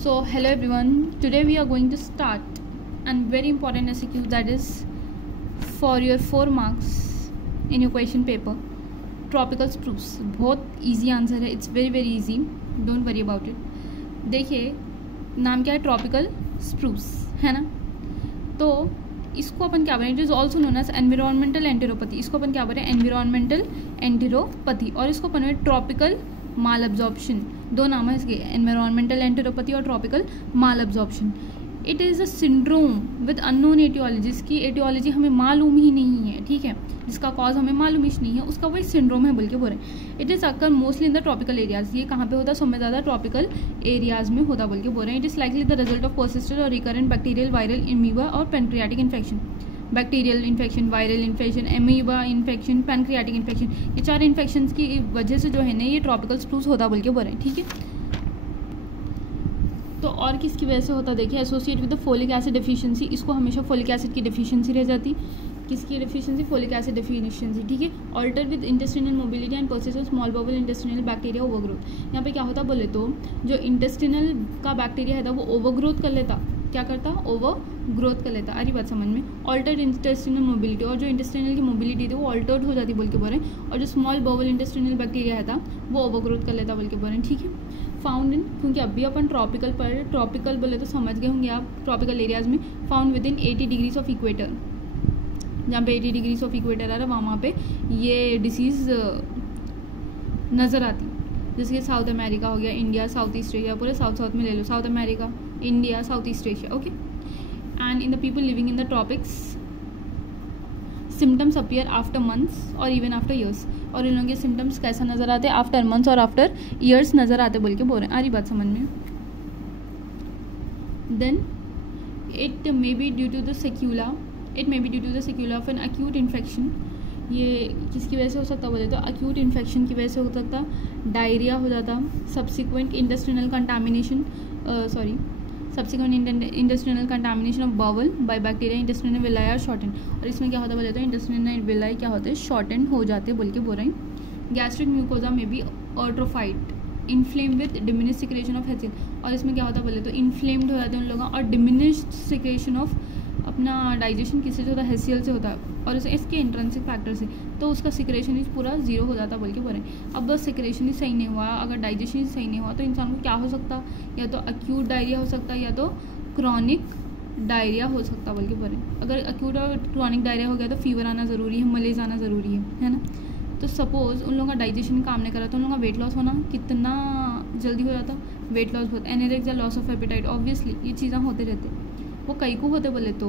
So hello everyone, today we are going to start and very important SQ that is for your 4 marks in your question paper, tropical spruce. बहुत easy answer है, it's very easy, don't worry about it. देखिए नाम क्या है, tropical spruce है ना, तो इसको अपन क्या बोले, it is also known as environmental enteropathy. इसको अपन क्या बोले, एनवायरमेंटल एंटेरोपैथी, और इसको अपन ट्रॉपिकल माल एब्जॉर्प्शन. दो नाम है इसके, एनवायरमेंटल एंटेरोपैथी और tropical malabsorption. It is a syndrome with unknown aetiology. जिसकी एटियोलॉजी हमें मालूम ही नहीं है, ठीक है, जिसका कॉज हमें मालूम ही नहीं है, उसका वही सिंड्रोम है बोल के बोल रहे हैं. It is occur mostly in the tropical areas. ये कहाँ पे होता है, सबसे ज़्यादा ट्रॉपिकल एरियाज में होता बोल के बोल रहे हैं. It is likely the result of persistent और रिकरेंट बैक्टीरियल, वायरल, अमीबा और pancreatic infection. Bacterial infection, viral infection, amoeba infection, pancreatic infection, ये 4 इन्फेक्शन की वजह से जो है ना ये ट्रॉपिकल स्प्रूस होता बोल के बोल रहे हैं, ठीक है. तो और किसकी वजह से होता, देखिए associate with the folic acid deficiency. इसको हमेशा फोलिक एसिड की डेफिशिएंसी रह जाती. किसकी डेफिशिएंसी, फोलिक एसिड डेफिशिएंसी, ठीक है. Alter with intestinal mobility and persistent small bowel intestinal bacteria overgrowth. यहाँ पे क्या होता बोले तो जो इंटेस्टिनल का बैक्टीरिया है वो ओवरग्रोथ कर लेता. क्या करता, ओवर ग्रोथ कर लेता. आ रही बात समझ में. ऑल्टर्ड इंटेस्टिनल मोबिलिटी, और जो इंटेस्टिनल की मोबिलिटी थी वो ऑल्टर्ड हो जाती बोल के बोल रहे हैं. और जो स्मॉल बाउल इंटेस्टिनल बैक्टीरिया है था वो ओवरग्रोथ कर लेता बोल के बोल रहे हैं, ठीक है. फाउंड इन, क्योंकि अभी अपन ट्रॉपिकल पर, ट्रॉपिकल बोले तो समझ गए होंगे आप, ट्रॉपिकल एरियाज में found with in 80 degrees of equator. जहाँ पे 80 डिग्रीज ऑफ इक्वेटर आ रहा है वहाँ पे ये डिसीज़ नज़र आती. जैसे कि साउथ अमेरिका हो गया, इंडिया, साउथ ईस्ट एशिया, पूरे साउथ में ले लो, South America, India, South East Asia, okay. And in the people living in the tropics symptoms appear after months और इवन आफ्टर ईयर्स. और इन लोगों के सिम्टम्स कैसा नजर आते हैं, आफ्टर मंथ्स और आफ्टर ईयर्स नजर आते बोल के बोल रहे हैं. आ रही बात समझ में. Then it may be due to the sequela, it may be due to the sequela of an acute infection. ये किसकी वजह से हो सकता बोले तो अक्यूट इन्फेक्शन की वजह से हो सकता. डायरिया हो जाता. Subsequent intestinal contamination, subsequent intestinal contamination of bowel by bacteria intestinal villi are shorten. और इसमें क्या होता बोले तो इंटेस्टिनल विलाई क्या होते हैं, शॉर्टन हो जाते बोल के बोल रहे हैं. गैस्ट्रिक म्यूकोजा में भी atrophied, inflame with diminish secretion of HCl. और इसमें क्या होता बोले तो इन्फ्लेम्ड हो जाते हैं उन लोगों, और डिमिनिश्ड सिक्रेशन ऑफ अपना डाइजेशन किससे होता है, हेसियल से होता है, और इसके इंट्रेंसिक फैक्टर से, तो उसका सिक्रेशन ही पूरा जीरो हो जाता बोल के बोल रहे हैं. अब बस सिक्रेशन ही सही नहीं हुआ, अगर डाइजेशन ही सही नहीं हुआ तो इंसान को क्या हो सकता, या तो अक्यूट डायरिया हो सकता है या तो क्रॉनिक डायरिया हो सकता बोल के बोल रहे हैं. अगर अक्यूट और क्रॉनिक डायरिया हो गया तो फीवर आना ज़रूरी है, मलेरिया आना ज़रूरी है ना. तो सपोज़ उन लोगों का डाइजेशन काम नहीं करा तो उन लोगों का वेट लॉस होना कितना जल्दी हो जाता, वेट लॉस बहुत, anorexia, loss of appetite, obviously ये चीज़ें होते रहते. वो कई को होते बोले तो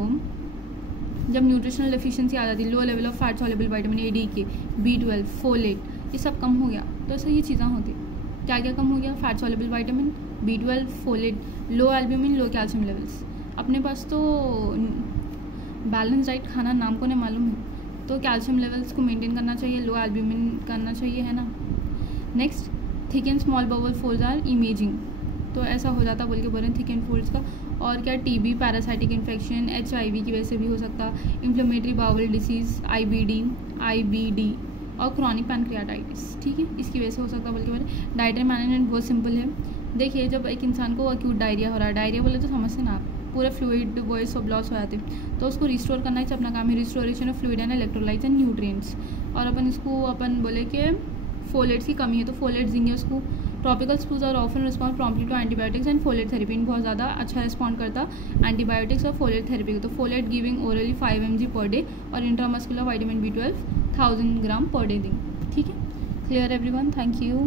जब न्यूट्रिशनल डेफिशिएंसी आ जाती, low level of fat soluble vitamin A, D के, B12, फोलेट, ये सब कम हो गया तो ऐसा ये चीज़ें होती. क्या क्या कम हो गया, fat soluble vitamin, B12, folate, low albumin, low calcium levels. अपने पास तो बैलेंस डाइट खाना नाम को नहीं मालूम है, तो कैल्शियम लेवल्स को मेंटेन करना चाहिए, लो एल्ब्यूमिन करना चाहिए, है ना. Next, thick and small bowel folds are imaging. तो ऐसा हो जाता बोल के बोल रहे हैं थिक एंड फोल्ड्स का. और क्या, टीबी, पैरासाइटिक इन्फेक्शन, HIV की वजह से भी हो सकता, इन्फ्लेमेटरी बाउल डिसीज़, IBD और क्रॉनिक पैनक्रियाटाइटिस, ठीक है, इसकी वजह से हो सकता बोल के बोले. डाइटरी मैनेजमेंट बहुत सिंपल है. देखिए जब एक इंसान को अक्यूट डायरिया हो रहा है, डायरिया बोले तो समझते ना आप, पूरे फ्लूइड वॉइस सब लॉस हो जाते हैं, तो उसको रिस्टोर करना ही अपना काम है, restoration of fluid and electrolytes and nutrients. और अपन बोले कि फोलेट्स की कमी है तो फोलेट्स देंगे उसको. Tropical sprues are often respond promptly to antibiotics and folate therapy. बहुत ज़्यादा अच्छा रिस्पॉन्ड करता एंटीबायोटिक्स और फोलेट थेरेपी को. तो folate giving orally 5 mg per day और इंट्रामस्कुलर विटामिन B12 1000 ग्राम पर डे देंगे, ठीक है. Clear everyone, thank you.